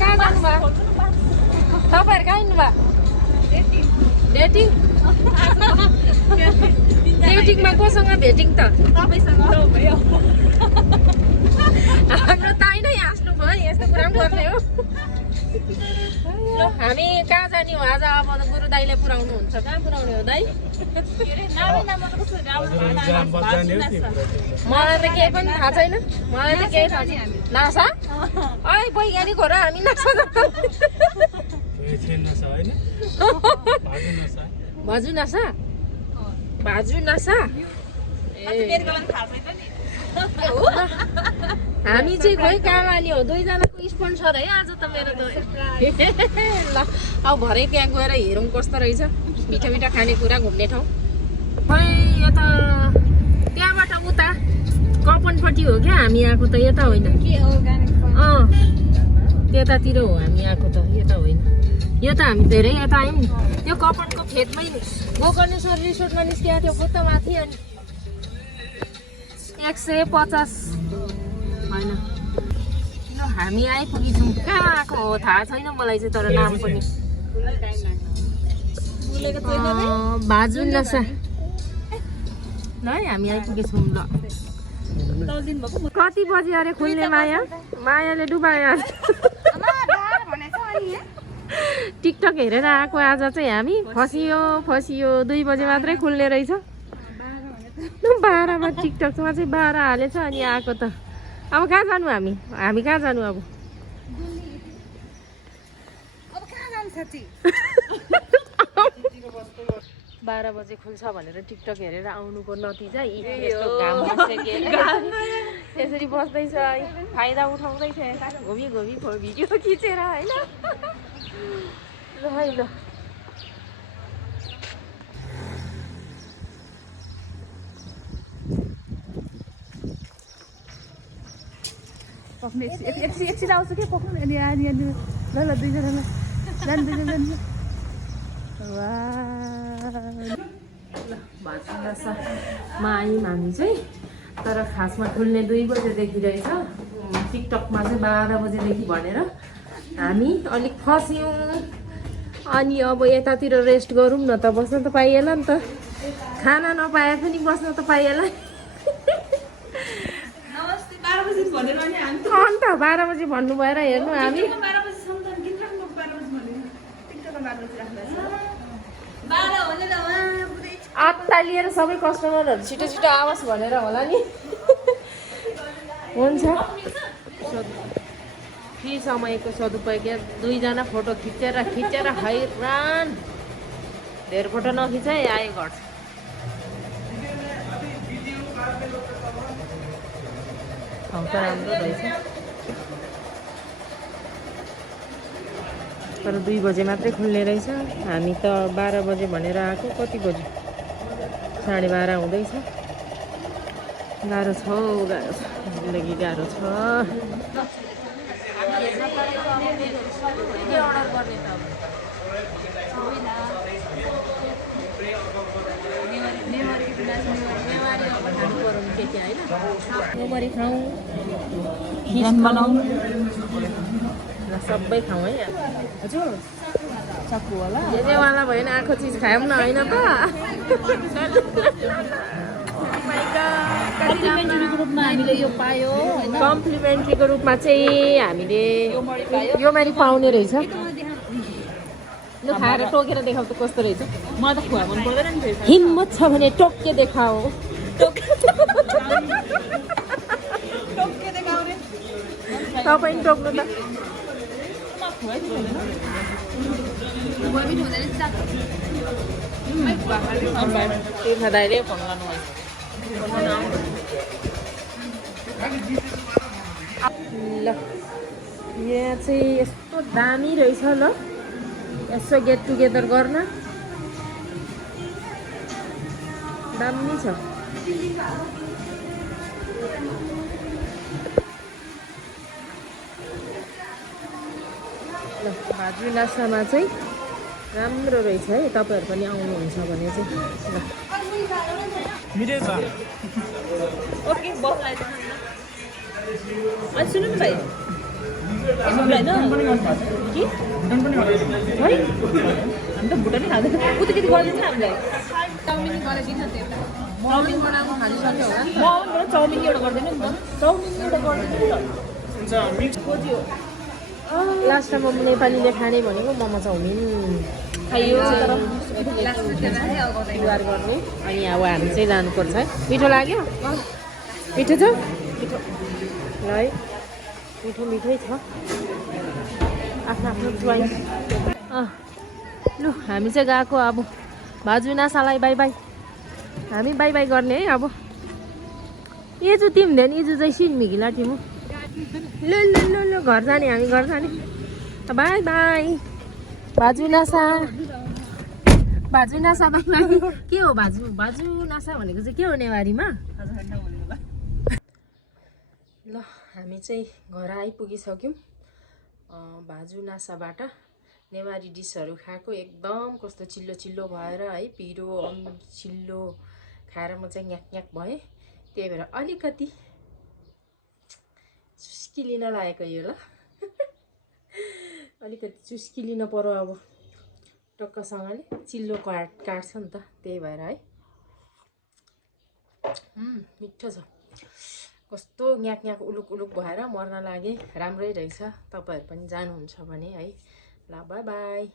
कहाँ जानुभयो तपाईँहरू कहाँ हिँड्नुभयो डेटिङ डेटिङमा कोसँग भेटिङ त हाम्रो ताई नै हाँस्नु भयो यस्तो कुरा पनि गर्ने हो हामी कहाँ जाने हो आज अब त गुरु दाईले पुऱ्याउनु हुन्छ कहाँ पुऱ्याउने हो दाई मलाई त केही पनि थाहा छैन मलाई त केही थाहा छैन नासा है वैज्ञानिक हो र हामी नासा भाजु नासा भाजु नासा हामी चाहिँ खोइ कहाँ लाने हो दुईजनाको स्पोन्सर है आज त मेरो त ल अब भरे त्यहाँ गएर हेरौँ कस्तो रहेछ मिठा मिठा खानेकुरा घुम्ने ठाउँ खै यता त्यहाँबाट उता कपनपट्टि हो क्या हामी आएको त यता होइन त्यतातिर हो हामी आएको त यता होइन यो त हामी धेरै यता आयौँ नि त्यो कपनको खेतमै गोकर्णेश्वर रिसोर्टमा निस्किएको थियो पुत्त माथि अनि 150 होइन हामी आइपुगेछौँ कहाँ आएको हो थाहा छैन मलाई चाहिँ तर नाम पनि भाजु नसा ल है हामी आइपुगेछौँ ल कति बजी अरे खुल्ने मायाले डुबायो टिकटक हेरेर आएको आज चाहिँ हामी फसियो 2 बजे मात्रै खुल्ने रहेछ 12मा टिकटकमा चाहिँ 12 हालेछ अनि आएको त अब कहाँ जानु हामी कहाँ जानु अब 12 बजे खुल्छ भनेर टिकटक हेरेर आउनुको नतिजा यस्तो घाम यसरी बस्दैछ फाइदा उठाउँदैछ घुमी भिडियो खिचेर होइन ल है ल एकछिन आउँछु के पक्नु अनि ल दुईजना जानु मा आयौँ हामी चाहिँ तर खासमा खुल्ने 2 बजेदेखि रहेछ टिकटकमा चाहिँ 12 बजेदेखि भनेर हामी अलिक फस्यौँ अनि अब यतातिर रेस्ट गरौँ न त बस्न त पाइएला नि त खाना नपाए पनि बस्न त पाइएला अन्त 12 बजी भन्नु भएर हेर्नु हामी अत्तालिएर सबै कस्टमरहरू छिटो छिटो आओस् भनेर होला नि हुन्छ फ्री समयको सदुपयोग 2 जना फोटो खिचेर हैरान धेर फोटो नखिचाइ आयो घर ठाउँ त राम्रो रहेछ तर 2 बजे मात्रै खुल्ने रहेछ हामी त 12 बजे भनेर आएको कति बजे 12:30 हुँदैछ गाह्रो छ जिन्दगी गाह्रो छ मेमरी खाउँ सबै खाउँ है हजुर सक्कु होला जेवाला भयो भने आएको चिज खायौँ न होइन त कम्प्लिमेन्ट्रीको रूपमा हामीले यो पायो हैन कम्प्लिमेन्ट्रीको रूपमा चाहिँ हामीले यो मरी पाउने रहेछ लु खाएर टोकेर देखाउ त कस्तो रहेछ म त खुवा मन पर्दैन नि हिम्मत छ भने टोके देखाऊ टोके देखाउ रे तपाईं टोक्नु त खाँदाखेरि फोन गर्नु ल यहाँ चाहिँ यस्तो दामी रहेछ ल यसो गेट टुगेदर गर्न दामी छ ल भाजु नास्तामा चाहिँ राम्रो रहेछ है तपाईहरु पनि आउनुहुन्छ भने चाहिँ ल मिठै छ ओके बस लाइदिनु न सुन्नु न भाइ होइन पनि गर्नु कि भुटान पनि गर्नु है हामी त भुटानै खाँदैन उतिकति गरिदिन्छ हामीलाई चाउमिन गराइदिनु त्यो चाउमिन बनाउनु खानिसक्यो होला मोमोबाट चाउमिन एउटा गरिदिनु नि त चाउमिन एउटा गरिदिनु नि हुन्छ मिक्स खोज्यो लास्ट टाइम म नेपालीले खाने भनेको मोमो चाउमिन खाइयो तर तिहार गर्ने अनि अब हामी चाहिँ जानुपर्छ है मिठो लाग्यो मिठो छ मिठो ल है मिठो मिठै छ आफ्नो आफ्नो चोइस लु हामी चाहिँ गएको अब भाजु नासालाई बाई बाई हामी बाई बाई गर्ने है अब एजु तिमीले नि एजु चाहिँ सिनमिगिला तिमी ल ल ल ल घर जाने हामी घर जाने बाई बाई भाजु नासा बाई बाई के हो भाजु नासा भनेको चाहिँ के हो नेवारीमा ल हामी चाहिँ घर आइपुगिसक्यौँ भाजु नासाबाट नेवारी डिसहरू खाएको एकदम कस्तो चिल्लो चिल्लो भएर है पिरो चिल्लो खाएर म चाहिँ न्याक न्याक भएँ त्यही भएर अलिकति चुस्की लिन लागेको यो ल अलिकति चुस्की लिन पर्यो अब टक्कसँगले चिल्लो काट्छ नि त त्यही भएर है मिठो छ कस्तो न्याक न्याक उलुक उलुक भएर मर्न लागे राम्रै रहेछ तपाईँहरू पनि जानुहुन्छ भने है ल बाई बाई